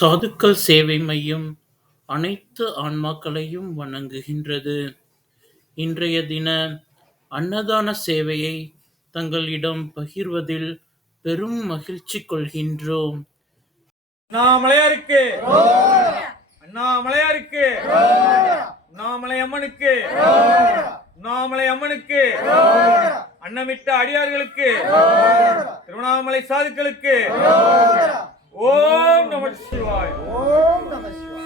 சாதுக்கள் சேவை மையம் அனைத்து ஆன்மாக்களையும் வணங்குகின்றது. இன்றைய தின அன்னதான சேவையை தங்களிடம் பகிர்வதில் பெரும் மகிழ்ச்சி கொள்கின்றோம். அண்ணாமலையாருக்கு, அண்ணாமலையாருக்கு, அண்ணாமலை அம்மனுக்கு, அண்ணாமலை அம்மனுக்கு, அன்னமிட்ட அடியார்களுக்கு, திருவண்ணாமலை சாதுக்களுக்கு ஓம் நம சிவாய். ஓம் நம சிவாய்.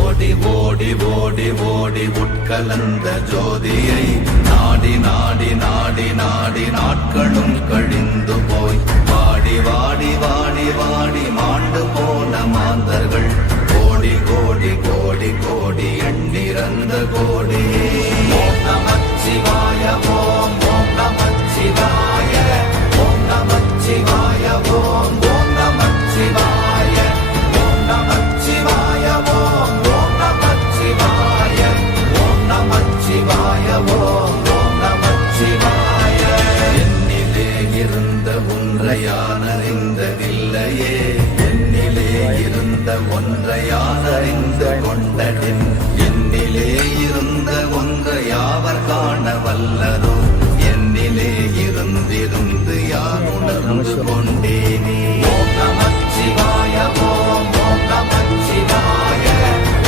ஓடி ஓடி ஓடி ஓடி உட்கலந்த ஜோதியை நாடி நாடி நாடி நாடி நாட்களும் கழிந்து போய் வாடி வாடி வாடி வாடி மாண்டு போன மாந்தர்கள் கோடி கோடி கோடி கோடி எண்ணிறந்த கோடி. ஓம் நமச்சிவாய ஓம் ஓம் நமச்சிவாய ஓம் நமச்சிவாய ஓம் ஓம் நமச்சிவாய ஓம் நமச்சிவாய ஓம் ஓம் நமச்சிவாய ஓம் நமச்சிவாய ஓம் ஓம் நமச்சிவாய. என்னிலே இருந்த ஒன்றை யான் அறிந்ததில்லையே, என்னிலே இருந்த ஒன்றை யான் அறிந்து கொண்டதின், என்னிலே இருந்த ஒன்றை யாவர் காண வல்லதோ, என்னிலே இருந்திருந்து யார் உணர்ந்து கொண்டேனே. ஓம் நமச்சிவாய ஓம் ஓம் நமச்சிவாய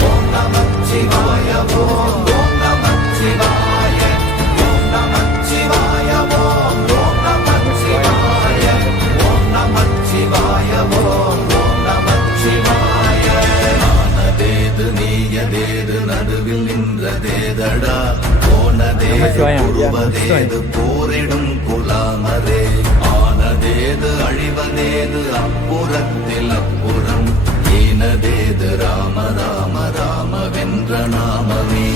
ஓம் நமச்சிவாய ஓம் ஓம் நமச்சிவாய ஓம் நமச்சிவாய ஓம் ஓம் நமச்சிவாய ஓம் நமச்சிவாய ஓம் ஓம் நமச்சிவாய. ஆனதேது நீயதேது நடுவில் நின்றதேதடா, போனதேது உருவதேது போரிடும் குலாமரே, ஆனதேது அழிவதேது அப்புறத்தில் அப்புறம், ஈனதேது ராம ராம ராம வென்ற நாமமே.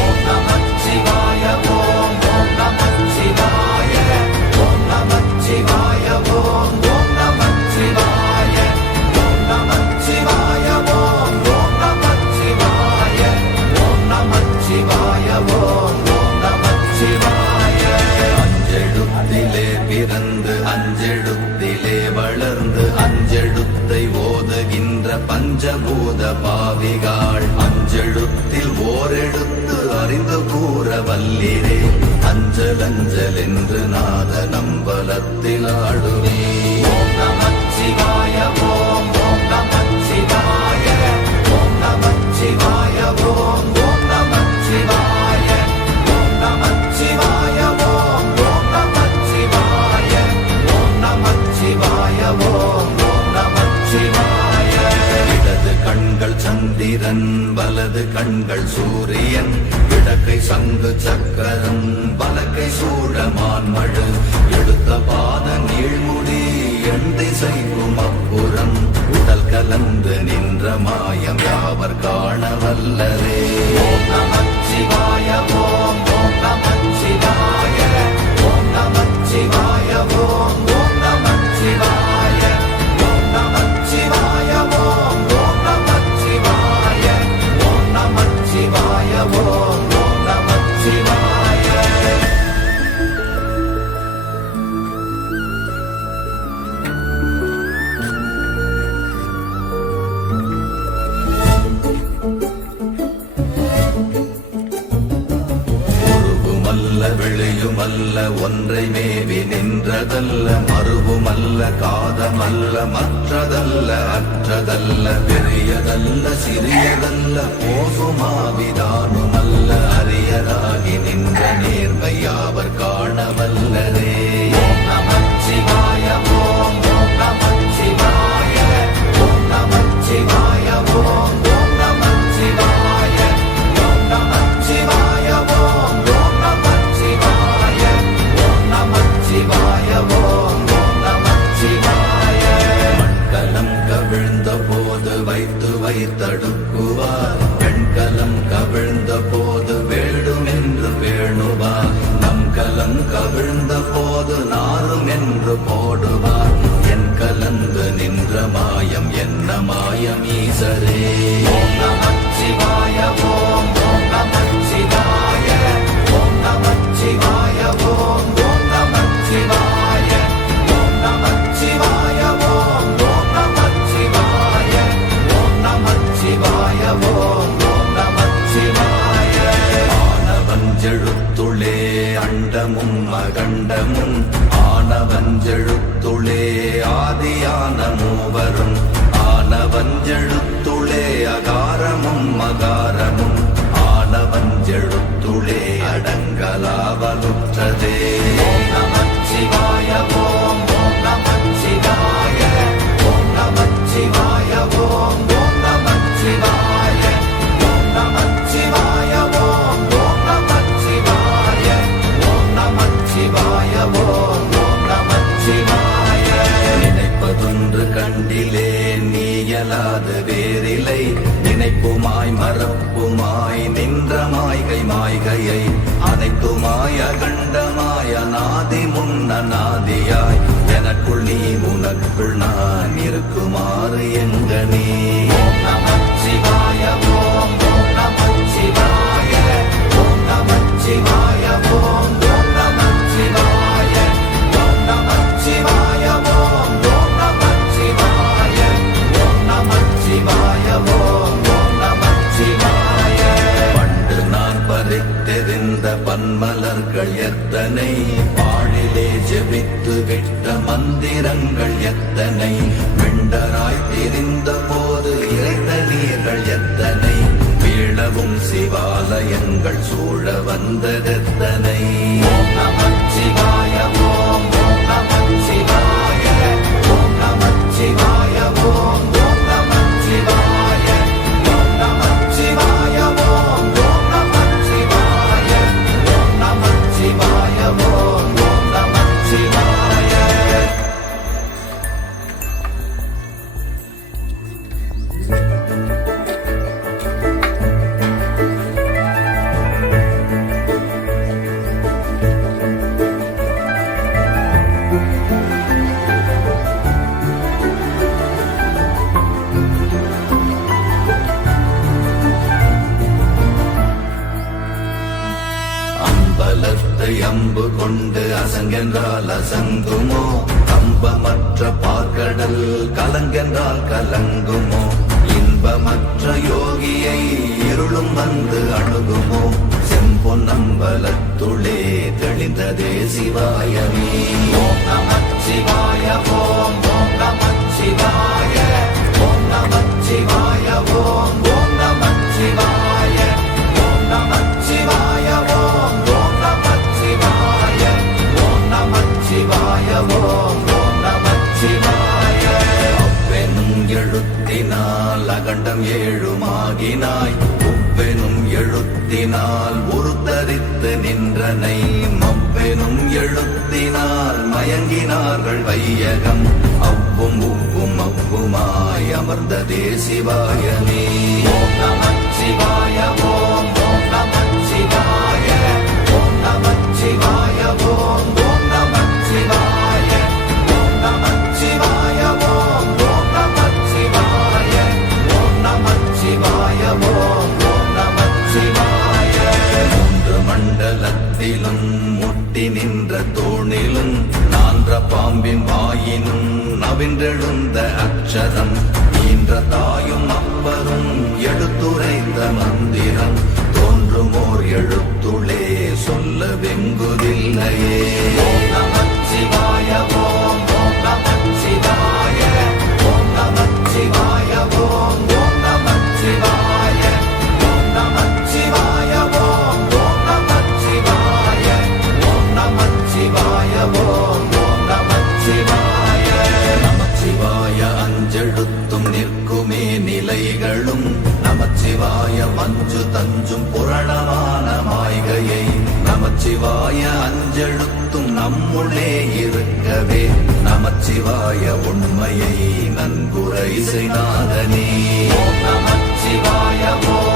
ஓம் நமச்சிவாய ஓம் ஓம் நமச்சிவாய ஓம் நமச்சிவாய ஓம் ஓம் நமச்சிவாய ஓம் நமச்சிவாய ஓம் ஓம் நமச்சிவாய ஓம் நமச்சிவாய ஓம் ஓம் நமச்சிவாய. அஞ்செழுத்திலே பிறந்து அஞ்செழுத்திலே வளர்ந்து அஞ்செழுத்தை ஓதுகின்ற பஞ்சபூத பாவிகாள், அஞ்செழுத்தில் ஓரெழுத்து அறிந்து கூற வல்லிரே, அஞ்சல் அஞ்சல் என்று நாத நம்பலத்தில் ஆடுவே. ஓம் நமச்சிவாய ஓம் ஓம் நமச்சிவாய ஓம் நமச்சிவாய ஓம் ஓம் நமச்சிவாய ஓம் நமச்சிவாய ஓம் ஓம் நமச்சிவாய ஓம் நமச்சிவாய ஓம் ஓம் நமச்சிவாய. இடது கண்கள் சந்திரன் வலது கண்கள் சூரியன், இடக்கை சங்கு சக்கரம் வலக்கை சூழமான்மழு, எடுத்த பாத நீழ்முடி எண் திசைக்கும் அப்புறம், உடல் கலந்து நின்ற மாயம் யாவர் காண வல்லரே. ஓம் நமச்சிவாய ஓம் ஓம் நமச்சிவாய ஓம் நமச்சிவாய ஓம் ஓம் நமச்சிவாய ஓம் நமச்சிவாய ஓம் ஓம் நமச்சிவாய ஓம் நமச்சிவாய ஓம் ஓம் நமச்சிவாய. உருவுமல்ல வெளியுமல்ல ஒன்றை மேவி நின்றதல்ல, மறுவுமல்ல காதமல்ல மற்றதல்ல அற்றதல்ல, பெரியதல்ல சிறியதல்ல போகுமாவிதானுமல்ல, அரியராகி நின்ற நேர்மை யாவர் காண வல்லரே. ஓம் நமச்சிவாய ஓம் ஓம் நமச்சிவாய ஓம் நமச்சிவாய ஓம் ஓம் நமச்சிவாய ஓம் நமச்சிவாய ஓம் ஓம் நமச்சிவாய ஓம் நமச்சிவாய ஓம் ஓம் நமச்சிவாய. மண்கலம் கவிழ்ந்த போது வைத்து வைத்தடுக்குவார், பெண்கலம் கவிழ்ந்த போது வேடும் என்று வேணுவார், நம் கலம் கவிழ்ந்த போது நாரும் என்று போடுவார், என் கலந்து நின்ற மாயம் என்ன மாயம் ஈசரே. ஓம் நமச்சிவாய ஓம் ஓம் நமச்சிவாய ஓம் நமச்சிவாய ஓம் ஓம் நமச்சிவாய ஆனவஞ்செழுத்துளே ஆதியான மூவரும் ஆனவஞ்செழுத்துளே அகாரமும் மகாரமும் ஆனவஞ்செழுத்துளே அடங்கலாவலுற்றதே. ஓம் நமச்சிவாய ஓம் ஓம் நமச்சிவாய ஓம் நமச்சிவாய ஓம் ஓம் நமச்சிவாய ஓம் நமச்சிவாய ஓம் ஓம் நமச்சிவாய ஓம் நமச்சிவாய ஓம் ஓம் நமச்சிவாய. நினைப்பதொன்று கண்டிலே நீயலாது வேறில்லை நினைப்புமாய் மறப்புமாய் நின்ற மாய்கை மாய்கையை அனைத்துமாய் அகண்டமாய் அநாதி முன்னநாதியாய் எனக்குள் நீ உனக்குள் நான் இருக்குமாறு எங்கனே. ஓம் நமச்சிவாய ஓம் ஓம் நமச்சிவாய ஓம் நமச்சிவாய ஓம் ஓம் நமச்சிவாய ஓம் நமச்சிவாய ஓம் ஓம் நமச்சிவாய ஓம் நமச்சிவாய ஓம் ஓம் நமச்சிவாய. பண்டு நான் பறித்தெறிந்த பன்மலர்கள் எத்தனை பாழிலே ஜெபித்து விட்ட மந்திரங்கள் எத்தனை வெண்டராய் திரிந்த போது இறைந்த நீர்கள் எத்தனை வீழவும் சிவாலயங்கள் சூழ வந்ததெத்தனை. ஓம் நமச்சிவாய ஓம் ஓம் நமச்சிவாய ஓம் நமச்சிவாய ஓம் ஓம் நமச்சிவாய ஓம் நமச்சிவாய ஓம் ஓம் நமச்சிவாய ஓம் நமச்சிவாய ஓம் ஓம் நமச்சிவாய. அம்பலத்தை அம்பு கொண்டு அசங்கென்றால் அசங்குமோ கம்பமற்ற பார்க்கடல் கலங்கென்றால் கலங்குமோ இன்பமற்ற யோகியை இருளும் வந்து அணுகுமோ செம்பொன்னம்பலத்துளே தெளிந்ததே சிவாயமே. ஓம் நமச்சிவாய ஓம் ஓம் நமச்சிவாய ஓம் நமச்சிவாய ஓம் ஓம் நமச்சிவாய ஓம் நமச்சிவாய ஓம் ஓம் நமச்சிவாய ஓம் நமச்சிவாய ஓம் ஓம் நமச்சிவாய. அவ்வெனும் எழுத்தினால் அகண்டம் ஏழுமாகினாய் உவ்வெனும் எழுத்தினால் உருத்தரித்து நின்றனை மவ்வெனும் எழுத்தினால் மயங்கினார்கள் வையகம் அவ்வும் உவ்வும் அவ்வுமாய் அமர்ந்ததே சிவாயமே. ஓம் நமச்சிவாய ஓம் ஓம் நமச்சிவாய ஓம் நமச்சிவாய ஓம் ஓம் நமச்சிவாய ஓம் நமச்சிவாய ஓம் ஓம் நமச்சிவாய ஓம் நமச்சிவாய ஓம் ஓம் நமச்சிவாய. மூன்று மண்டலத்திலும் முட்டி நின்ற தூணிலும் நான்ற பாம்பின் வாயினும் நவின்றெழுந்த அக்ஷரம் ஈன்ற தாயும் அப்பரும் எடுத்துரைந்த மந்திரம் தோன்றுமோர் எழுத்துளே சொல்ல வெங்குதில்லையே. ஓம் நமச்சிவாய ஓம் ஓம் நமச்சிவாய ஓம் நமச்சிவாய ஓம் ஓம் நமச்சிவாய ஓம் நமச்சிவாய ஓம் ஓம் நமச்சிவாய ஓம் நமச்சிவாய ஓம் ஓம் நமச்சிவாய. நமச்சிவாய அஞ்செழுத்தும் நிற்குமே நிலைகளும் நமச்சிவாய மஞ்சு தஞ்சும் புரணமான மாய்கையை நமச்சிவாய அஞ்செழுத்தும் நம்முள்ளே இருக்கவே நமச்சிவாய உண்மையை நன்குரை செய்தாதனே. ஓம் நமச்சிவாய ஓம்